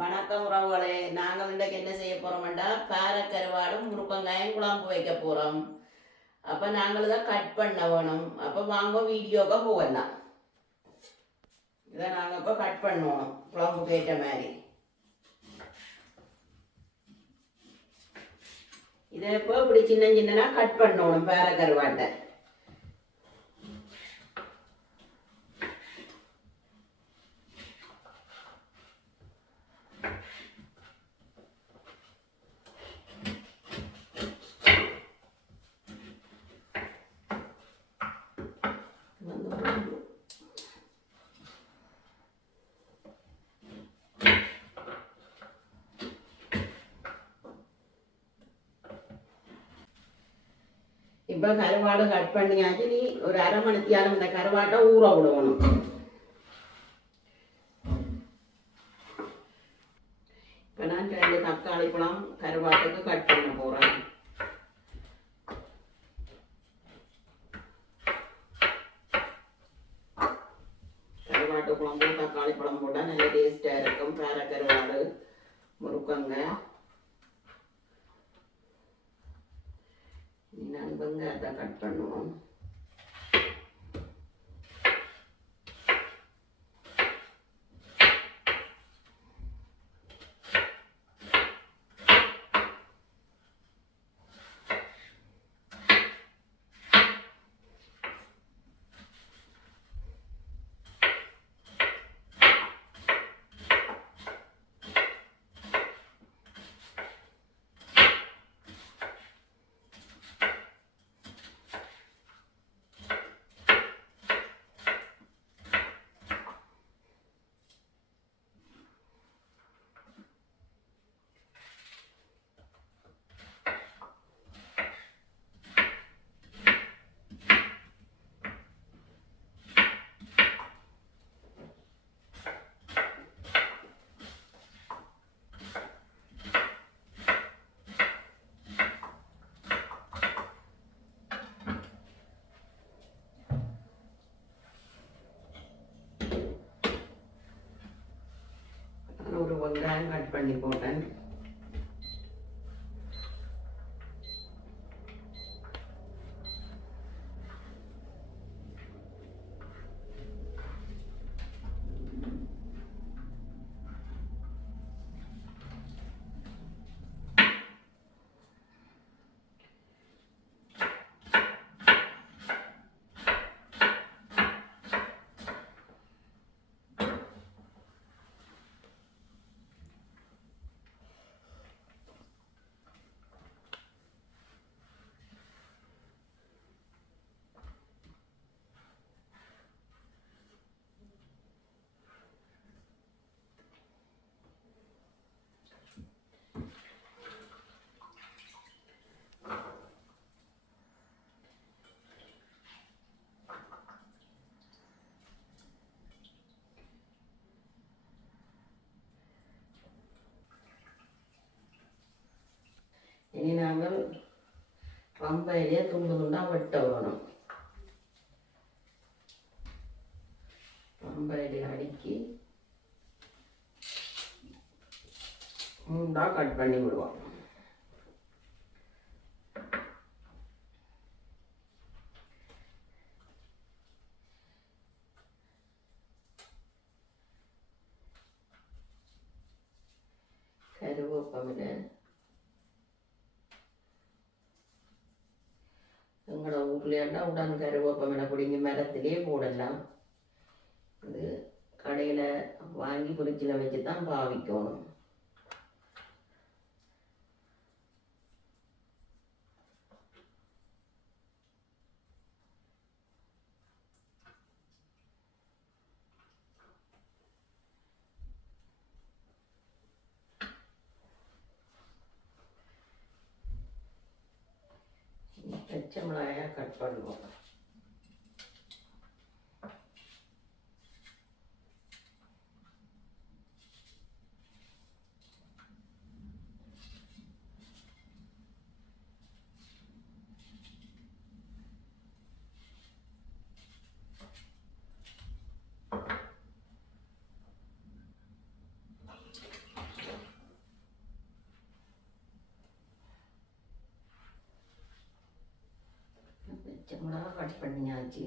வணக்கம் உறவுகளே. நாங்கள் இன்றைக்கு என்ன செய்ய போகிறோம்டா பாரக்கருவாடும் முருக்கங்காயும் குழம்பு வைக்க போகிறோம் அப்போ நாங்கள் தான் கட் பண்ண வேணும். அப்போ வாங்க வீடியோக்கு போகலாம். இதை நாங்கள் இப்போ கட் பண்ணுவோம். குழம்புக்கு ஏற்ற மாதிரி. இதை இப்போ இப்படி சின்ன சின்னனா கட் பண்ணணும் பேரக்கருவாட்டை வந்து போடுவோம். இப்போ கருவாடு கட் பண்ணியாச்சு நீ ஒரு அரை மணித்தியாலும் இந்த கருவாட்டை ஊற விடுவணும் இப்போ நான் ரெண்டு தக்காளி பழம் கருவாட்டுக்கு கட் பண்ண போகிறேன் கருவாட்டு குழம்பு தக்காளி பழம் போட்டால் நல்ல டேஸ்ட்டாக இருக்கும். காரக்கருவாடு கருவாடு முருக்கங்க இனி நான் வெங்காயத்தை கட் பண்ணுவோம் நான் ஒரு கட் பண்ணி போட்டேன் இனி நாங்கள் பம்பையிலே துண்டு துண்டாக வெட்ட வேணும். பம்பையிலே அடுக்கி மூண்டாக கட் பண்ணி விடுவோம். கருவேப்பமில்லை எங்களோட உடன் கருவேப்பம் என பிடிங்கி மரத்திலே போடலாம். இது கடையில் வாங்கி பிரிட்ஜில் வச்சு தான் பாவிக்கணும். பச்சை மிளகாயாக கட் பண்ணுவோம் மிளகா கட் பண்ணியாச்சு.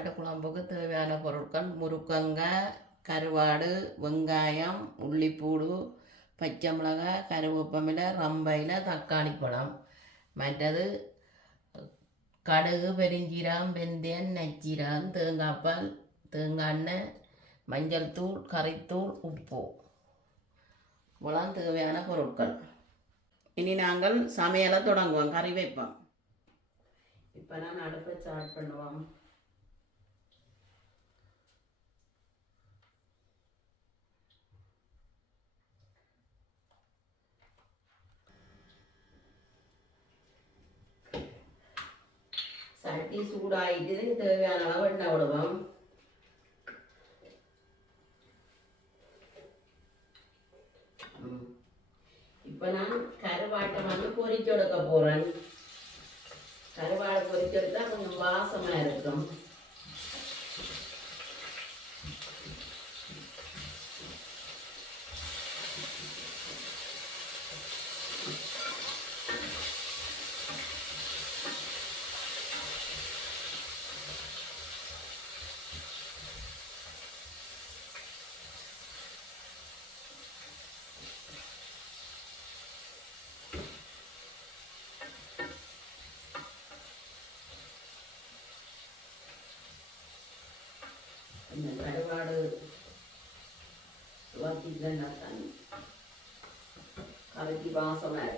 கருவாட்டு குழம்புக்கு தேவையான பொருட்கள் முருக்கங்காய் கருவாடு வெங்காயம் உள்ளிப்பூடு பச்சை மிளகாய் கருவேப்பமில ரம்பையில் தக்காளி பழம். மற்றது கடுகு பெருஞ்சீரகம் வெந்தயம் நச்சீரகம் தேங்காய்பால் தேங்காய் எண்ணெய் மஞ்சள் தூள் கறித்தூள் உப்பு. இவ்வளோ தேவையான பொருட்கள். இனி நாங்கள் சமையலை தொடங்குவோம். கறி வைப்போம். இப்போ நான் அடுப்பை ஸ்டார்ட் பண்ணுவோம். சட்டி சூடாயிட்டு தேவையான அளவு எண்ணெய் விடுவோம் இப்போ நான் கருவாட்டை வந்து பொறிச்சு எடுக்க போகிறேன் கருவாடை பொரிச்சு எடுத்தா கொஞ்சம் வாசமாக இருக்கும் இந்த கருவாடு சுவாத்திட்டுனா தான் கரைச்சி வாசமாக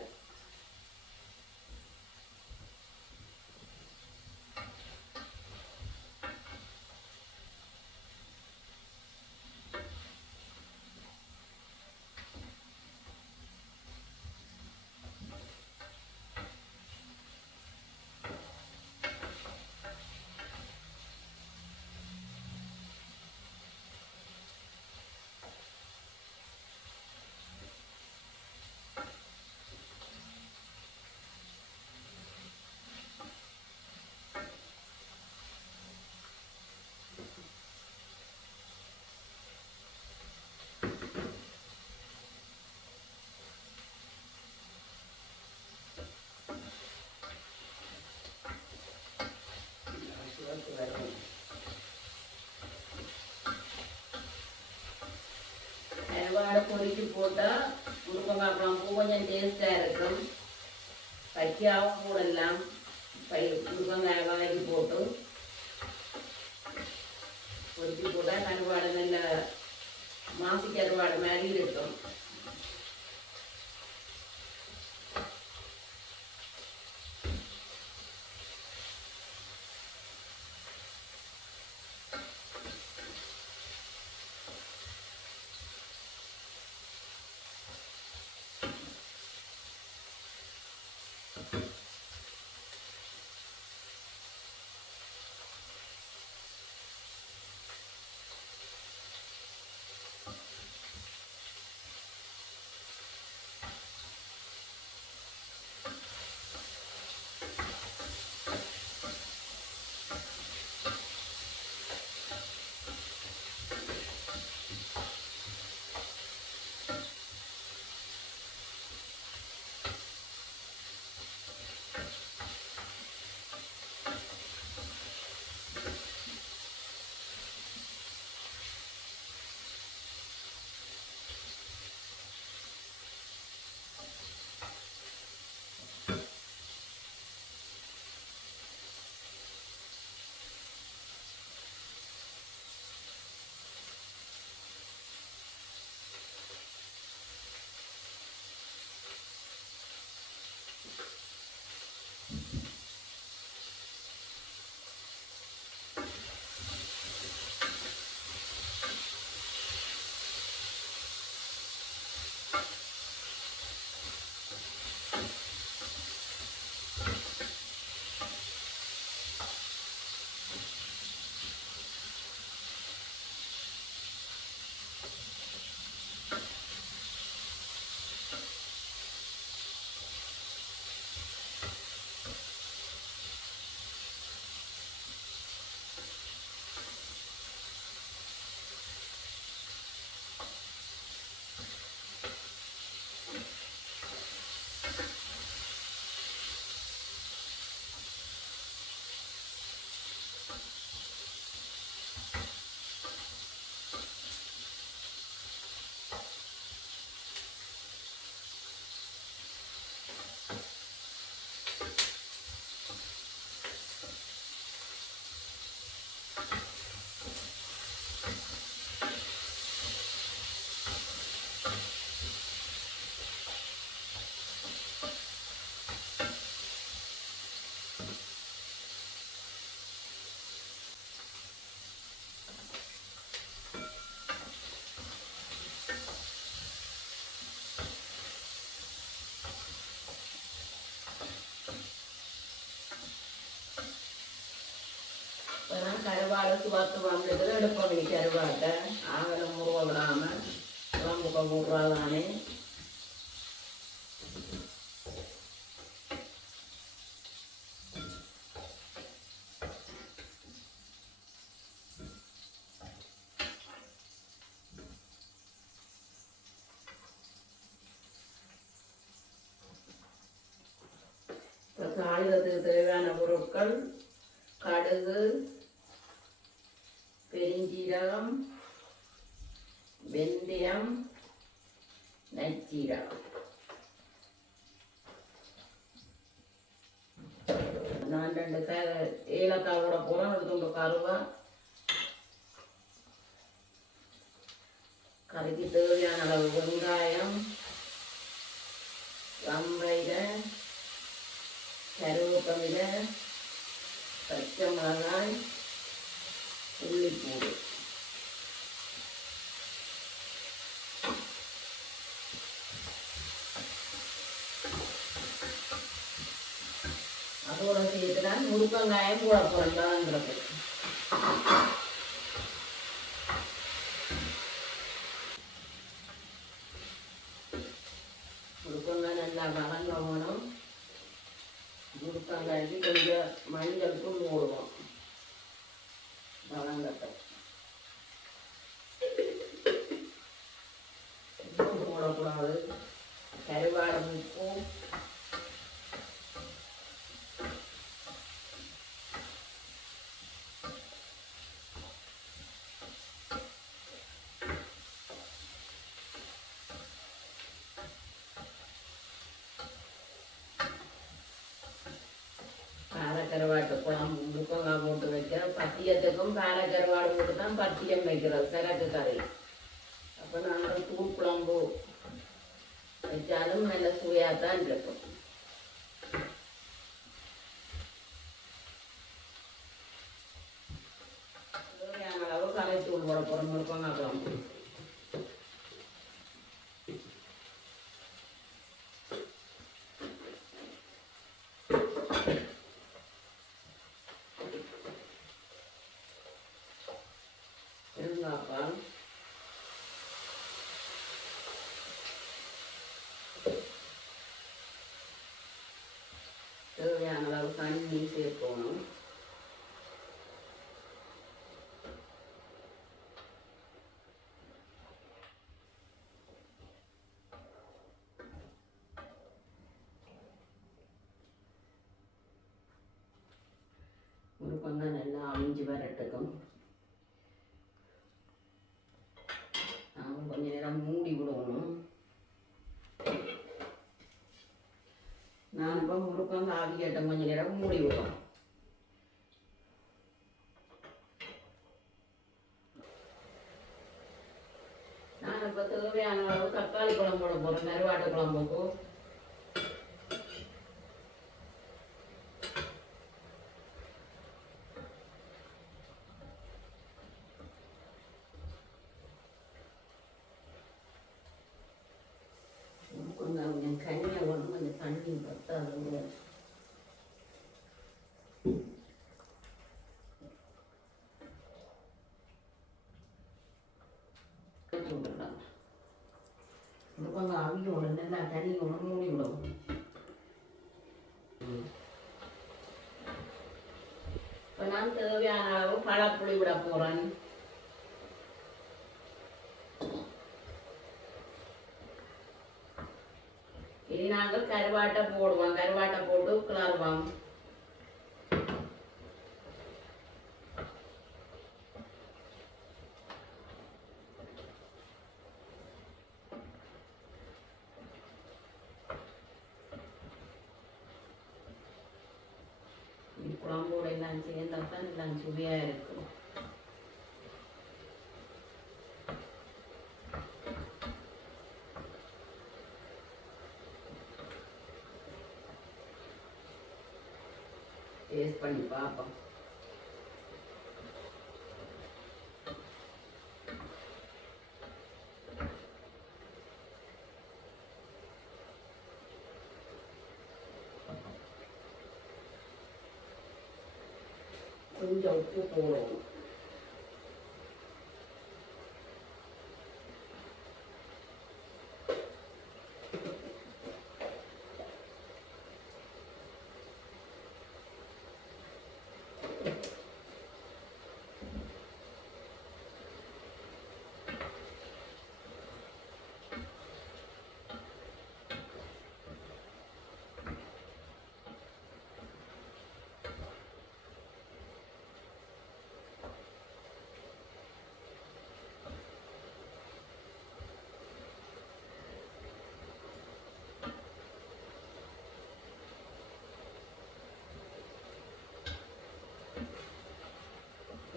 கருவாடை போட்டால் முருங்கக்காய் குழம்பு கொஞ்சம் டேஸ்ட்டாக இருக்கும். பச்சியாகவும் போடலாம். பை முருங்கக்காய் வதக்கி போட்டு பொரிச்சு போட்டால் கருவாடு நல்ல மாசி கருவாடு மாதிரி இருக்கும். கருவாடு சுவாத்து வந்துட்டு எடுப்போம். நீ கருவாட்டை ஆகல முருவ விடாம குழம்புக்க முருவாதானே இப்போ தாளிதத்துக்கு தேவையான பொருட்கள் கடுகு பெருஞ்சீரகம் வெந்தயம் நச்சீரகம் நான் ரெண்டு க ஏலக்காய் கூட போகிறோம் ஒரு துண்டு கருவா. கறிக்கு தேவையான அளவு வெங்காயம் வெங்காய கருவேப்பமில பச்சை மிளகாய் உள்ளிப்பூடு அதோட சேர்த்து நான் முருக்கங்காயம் போட போகிறேன்டாங்கிறது முருக்கங்காய் நல்லா வளர்ந்த வேணும். முருக்கங்காய்க்கு கொஞ்சம் மஞ்சளுக்கும் மூடுவோம் வளர்ந்தப்ப வளங்கத்தை உப்பு போடக்கூடாது கருவாடு உப்பு பாலக்கருவாட்டு குழம்பு முக்கங்காய் போட்டு வைக்கிறோம் பத்தியத்துக்கும் பாலக்கருவாடு போட்டு தான் பத்தியம் வைக்கிறோம் சிறகு கறி அப்போ நாங்கள் தூள் குழம்பு வச்சாலும் maquillarte, mañanera con moribundo. கொஞ்சம் அவியோட நல்லா தண்ணி ஒன்று மூடி விடும் இப்போ நான் தேவையான அளவு பழப்புளி விட போகிறேன் இனி நாங்கள் கருவாட்டை போடுவோம். கருவாட்டை போட்டு கிளறுவோம் இனி குழம்போட எல்லாம் சேர்ந்தா தான் எல்லாம் சுவையாக இருக்கும் டேஸ்ட் பண்ணி பார்ப்போம் கொஞ்சம் உப்பு போடுவோம்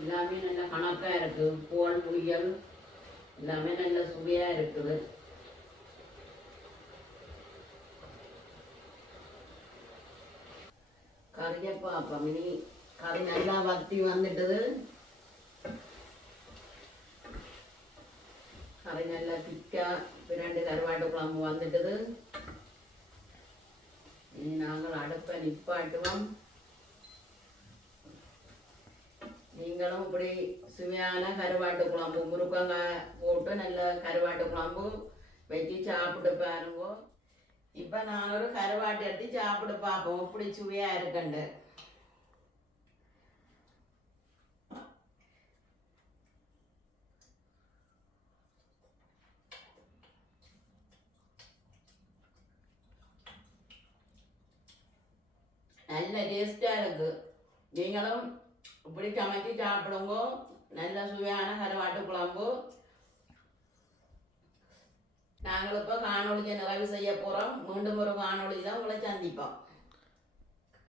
எல்லாமே நல்ல கணக்காக இருக்குது போல் புளியல் எல்லாமே நல்ல சுவையாக இருக்குது. கறியை பார்ப்போம் இனி கறி நல்லா வத்தி வந்துட்டுது. கறி நல்லா திக்கா பிரண்டு கருவாட்டு குழம்பு வந்துட்டுது. இனி நாங்கள் அடுப்பை நிப்பாட்டுவோம். நீங்களும் இப்படி சுவையான கருவாட்டு குழம்பு முருக்கங்காய் போட்டு நல்ல கருவாட்டு குழம்பு வச்சு சாப்பிட்டு பாருங்க. இப்போ நான் ஒரு கருவாட்டு எடுத்து சாப்பிட்டு பார்ப்போம். இப்படி சுவையாக இருக்குண்டு நல்ல டேஸ்டாக இருக்குது நீங்களும் இப்படி சமைச்சு சாப்பிடுங்க நல்ல சுவையான கருவாட்டு குழம்பு நாங்கள் இப்போ காணொலியை நிறைவு செய்ய போகிறோம் மீண்டும் ஒரு காணொளி தான் உங்களை சந்திப்போம்